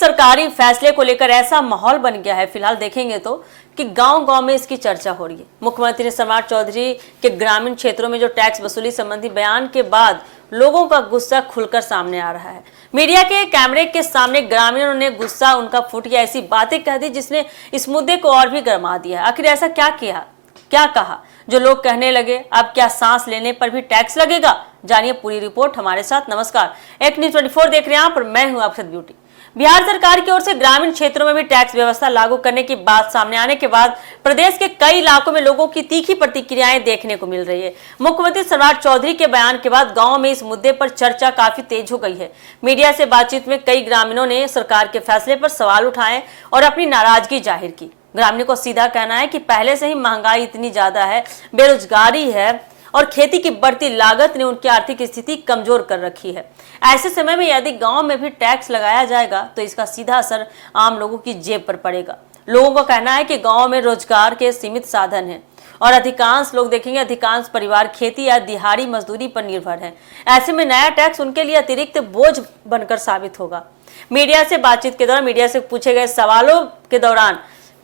सरकारी फैसले को लेकर ऐसा माहौल बन गया है, फिलहाल देखेंगे तो कि गांव-गांव में इसकी चर्चा हो रही है। मुख्यमंत्री ने सम्राट चौधरी के ग्रामीण क्षेत्रों में जो टैक्स वसूली संबंधी बयान के बाद लोगों का गुस्सा खुलकर सामने आ रहा है। मीडिया के कैमरे के सामने ग्रामीणों ने गुस्सा उनका फूट गया, ऐसी बातें कह दी जिसने इस मुद्दे को और भी गर्मा दिया। आखिर ऐसा क्या किया, क्या कहा जो लोग कहने लगे अब क्या सांस लेने पर भी टैक्स लगेगा? जानिए पूरी रिपोर्ट हमारे साथ। नमस्कार, एक न्यूज़ 24 देख रहे हैं आप और मैं हूं अक्षत ब्यूटी। बिहार सरकार की ओर से ग्रामीण क्षेत्रों में भी टैक्स व्यवस्था लागू करने की बात सामने आने के बाद प्रदेश के कई इलाकों में लोगों की तीखी प्रतिक्रियाएं देखने को मिल रही है। मुख्यमंत्री सम्राट चौधरी के बयान के बाद गांव में इस मुद्दे पर चर्चा काफी तेज हो गई है। मीडिया से बातचीत में कई ग्रामीणों ने सरकार के फैसले पर सवाल उठाए और अपनी नाराजगी जाहिर की। ग्रामीणों को सीधा कहना है कि पहले से ही महंगाई इतनी ज्यादा है, बेरोजगारी है और खेती की बढ़ती लागत ने उनकी आर्थिक स्थिति कमजोर कर रखी है। ऐसे समय में यदि गांव में भी टैक्स लगाया जाएगा तो इसका सीधा असर आम लोगों की जेब पर पड़ेगा। लोगों का कहना है कि गांव में रोजगार के सीमित साधन हैं और अधिकांश लोग देखेंगे, अधिकांश परिवार खेती या दिहाड़ी मजदूरी पर निर्भर है। ऐसे में नया टैक्स उनके लिए अतिरिक्त बोझ बनकर साबित होगा। मीडिया से बातचीत के दौरान मीडिया से पूछे गए सवालों के दौरान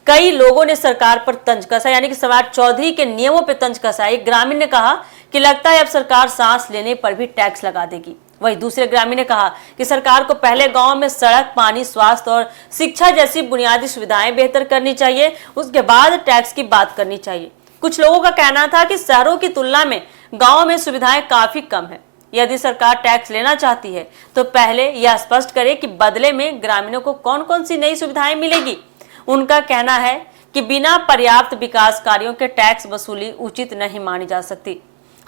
कई लोगों ने सरकार पर तंज कसा, यानी कि सम्राट चौधरी के नियमों पर तंज कसा। एक ग्रामीण ने कहा कि लगता है अब सरकार सांस लेने पर भी टैक्स लगा देगी। वहीं दूसरे ग्रामीण ने कहा कि सरकार को पहले गांव में सड़क, पानी, स्वास्थ्य और शिक्षा जैसी बुनियादी सुविधाएं बेहतर करनी चाहिए, उसके बाद टैक्स की बात करनी चाहिए। कुछ लोगों का कहना था कि शहरों की तुलना में गाँव में सुविधाएं काफी कम है। यदि सरकार टैक्स लेना चाहती है तो पहले यह स्पष्ट करे कि बदले में ग्रामीणों को कौन कौन सी नई सुविधाएं मिलेगी। उनका कहना है कि बिना पर्याप्त विकास कार्यों के टैक्स वसूली उचित नहीं मानी जा सकती।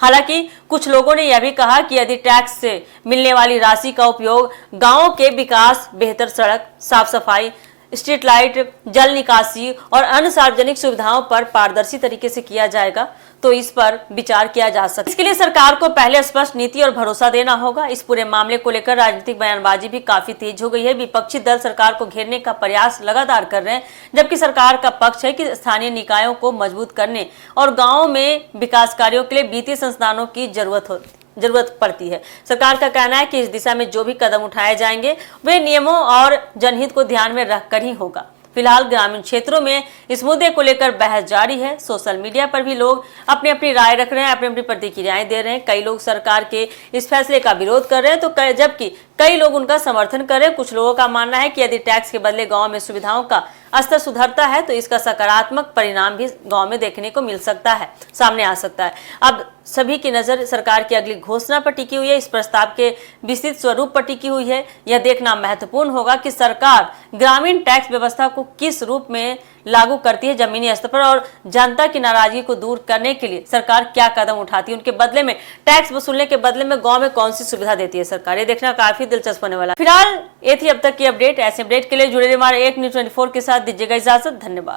हालांकि कुछ लोगों ने यह भी कहा कि यदि टैक्स से मिलने वाली राशि का उपयोग गांवों के विकास, बेहतर सड़क, साफ सफाई, स्ट्रीट लाइट, जल निकासी और अन्य सार्वजनिक सुविधाओं पर पारदर्शी तरीके से किया जाएगा तो इस पर विचार किया जा सकता है। इसके लिए सरकार को पहले स्पष्ट नीति और भरोसा देना होगा। इस पूरे मामले को लेकर राजनीतिक बयानबाजी भी काफी तेज हो गई है। विपक्षी दल सरकार को घेरने का प्रयास लगातार कर रहे हैं, जबकि सरकार का पक्ष है कि स्थानीय निकायों को मजबूत करने और गाँव में विकास कार्यों के लिए वित्तीय संस्थानों की जरूरत पड़ती है। सरकार का कहना है कि इस दिशा में जो भी कदम उठाए जाएंगे वे नियमों और जनहित को ध्यान में रखकर ही होगा। फिलहाल ग्रामीण क्षेत्रों में इस मुद्दे को लेकर बहस जारी है। सोशल मीडिया पर भी लोग अपनी अपनी राय रख रहे हैं, अपनी अपनी प्रतिक्रियाएं दे रहे हैं। कई लोग सरकार के इस फैसले का विरोध कर रहे हैं तो जबकि कई लोग उनका समर्थन कर रहे हैं। कुछ लोगों का मानना है कि यदि टैक्स के बदले गांव में सुविधाओं का स्तर सुधरता है तो इसका सकारात्मक परिणाम भी गांव में देखने को मिल सकता है, सामने आ सकता है। अब सभी की नजर सरकार की अगली घोषणा पर टिकी हुई है, इस प्रस्ताव के विस्तृत स्वरूप पर टिकी हुई है। यह देखना महत्वपूर्ण होगा कि सरकार ग्रामीण टैक्स व्यवस्था को किस रूप में लागू करती है जमीनी स्तर पर और जनता की नाराजगी को दूर करने के लिए सरकार क्या कदम उठाती है। उनके बदले में टैक्स वसूलने के बदले में गांव में कौन सी सुविधा देती है सरकार, ये देखना काफी दिलचस्प होने वाला है। फिलहाल ये थी अब तक की अपडेट। ऐसे अपडेट के लिए जुड़े रहिए हमारे एक न्यूज़ 24 के साथ। दीजिएगा इजाजत, धन्यवाद।